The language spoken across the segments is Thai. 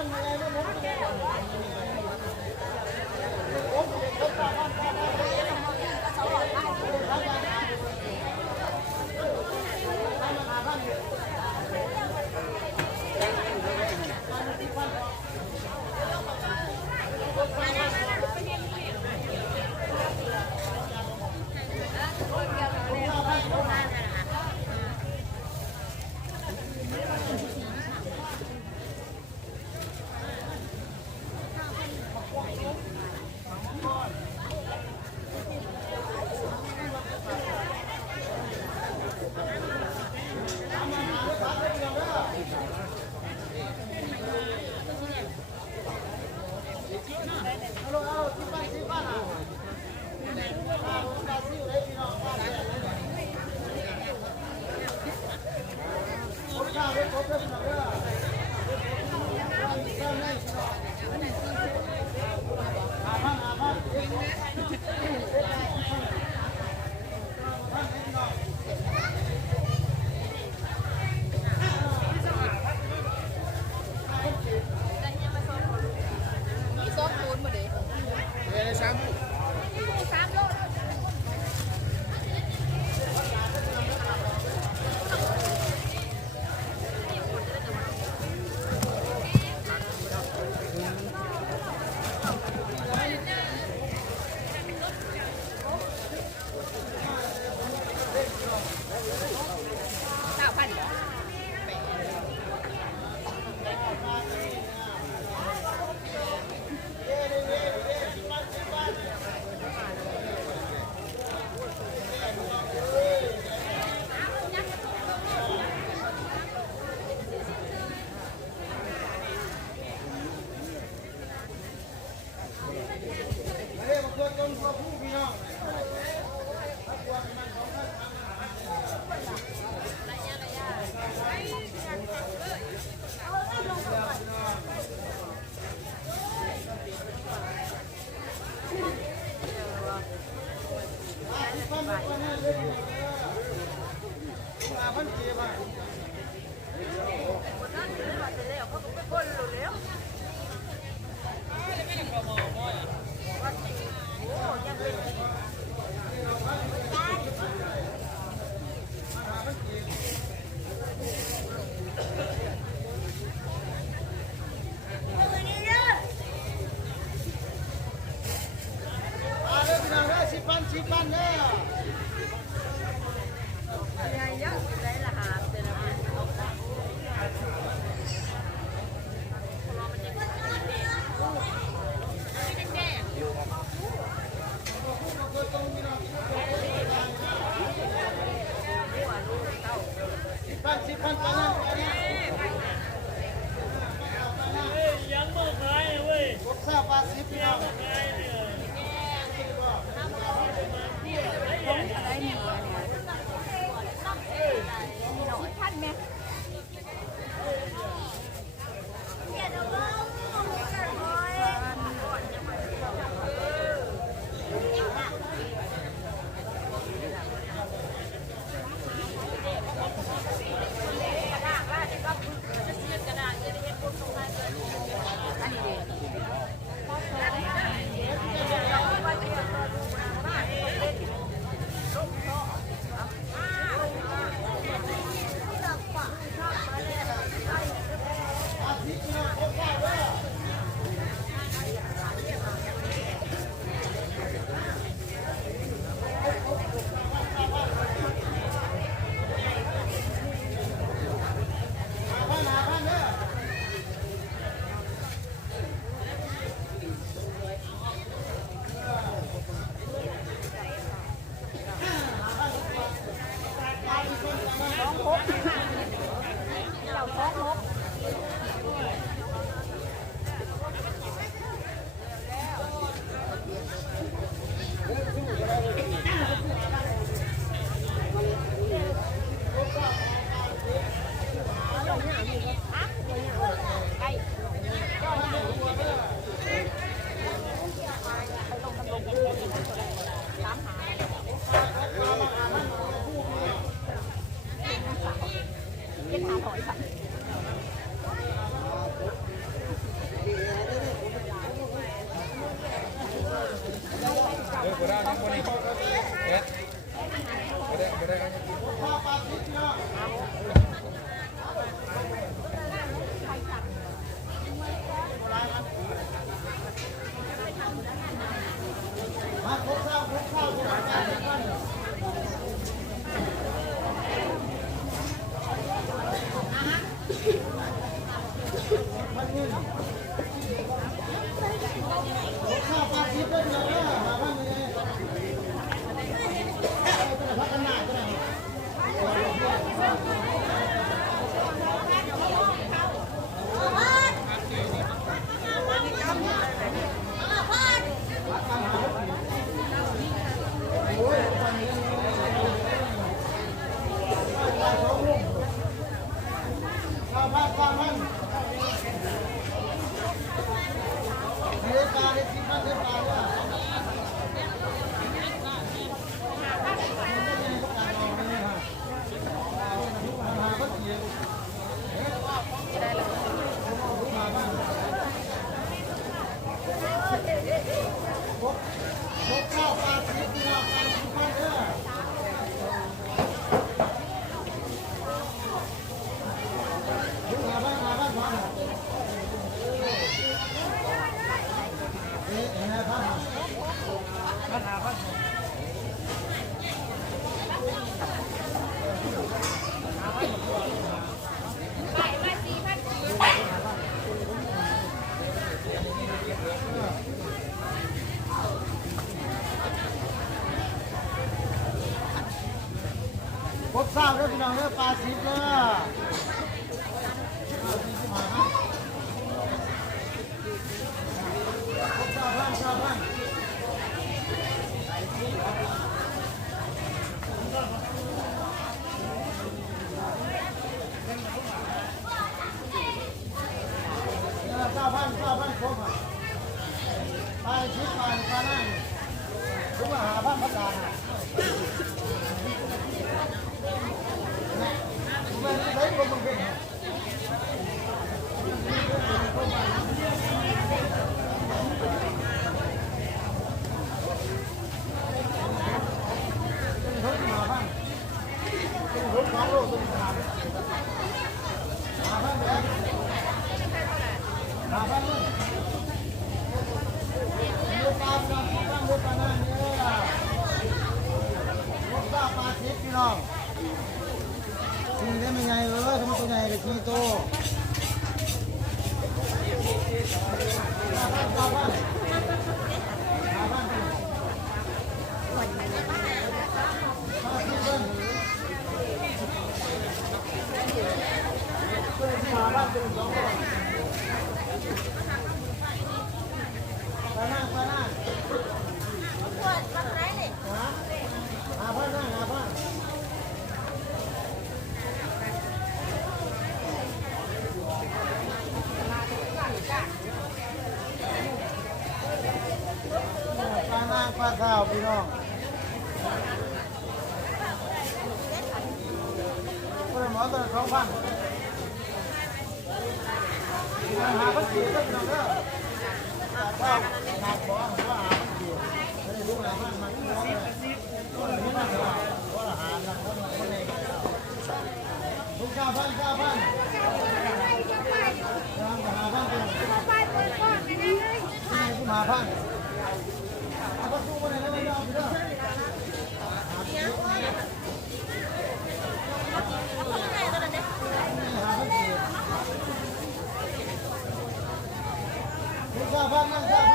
เ พบทราบแล้วพี่น้องเรื่องปลาสิบเด้อพบทราบบ้างทราบบ้าง9,000ครบอ่ะปลาชิบปลานั่งทุกมาหาบ้านพักการไม่ได้คนมึงเป็นรถมาบ้างเป็นรถของโลกเป็นมาบ้างเลยมาบ้างเลยรถปลาบ้างรถปลาหน้าเนี่ยรถปลาทิพย์พี่น้องนี่ได้ไม่ไงทำไมตัวใหญ่เลยทีโตมาบ้างเป็นสองคนไปนั่งขวดมาไหนเลยหาบ้านนั่งหาบ้านปลาหน้าปลาข้าวพี่น้องก็เลยหมอตัว2,000หาพักเสียก็พี่น้องเด้อว่าหนักบ่ว่าหาพักเสียไม่ได้รู้อะไรมากมันก็เลยไม่ได้ว่าหาหนักคนเองทุก9,000หาบ้านเป็นหาบ้านเอาประตูมาไหนแล้วไม่เอาไปเด้อบ้านนั่งบ้าน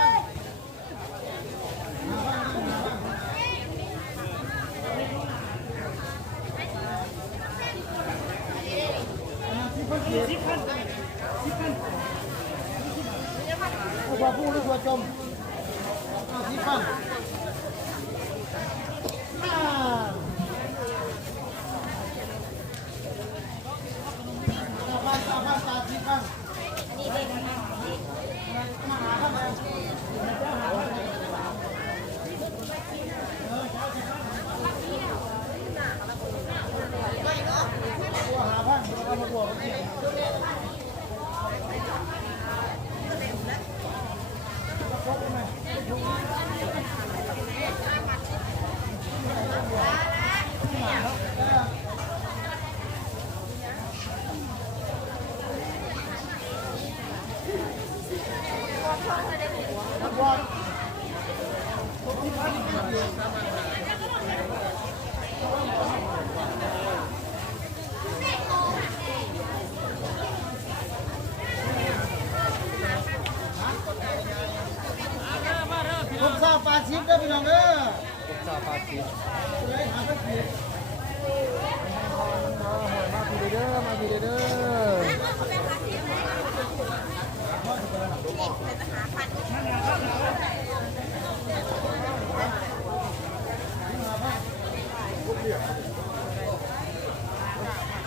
ว่าพูดหรือว่าจมที่บ้านตาที่บ้านอันนี้เด็กมาหาบ้านเลยตัวหาบ้านเรามาบวกกันเนี่ย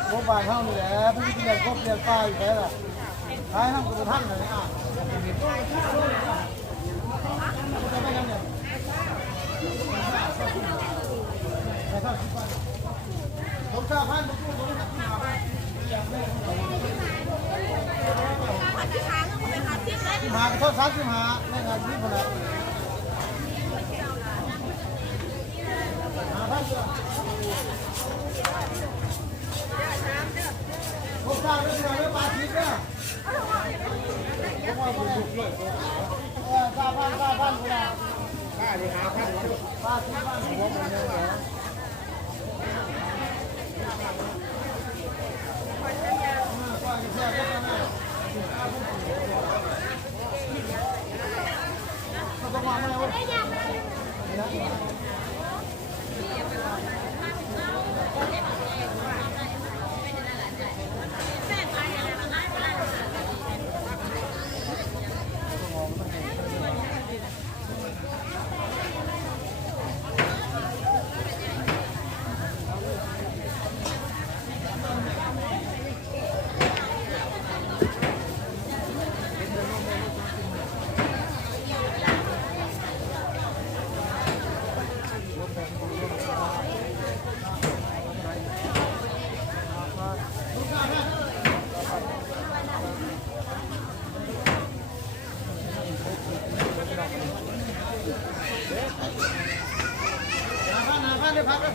โบบานเท่านี่แหละพี่ที่เรียนครบเรียนป้าอยู่แล้วล่ะท้ายทั้งตัวท่านเลยอ่ะจะไม่ยังเนี่ยไปเท่าที่บ้านผมชาวบ้านผมพูดผมทำมาที่หากระทบซ้ำที่หาในงานที่พนักหาท่านเจ้าผมสร้างเรื่องอะไรปาทิพย์เนี่ยผมว่าผมถูกเลยป้าบ้านกูนะป้าที่หาท่านป้าที่บ้านผมเป็นยังไงป้าที่เชื่อได้ไหมเขาต้องมาไหมวะหาได้พักเลย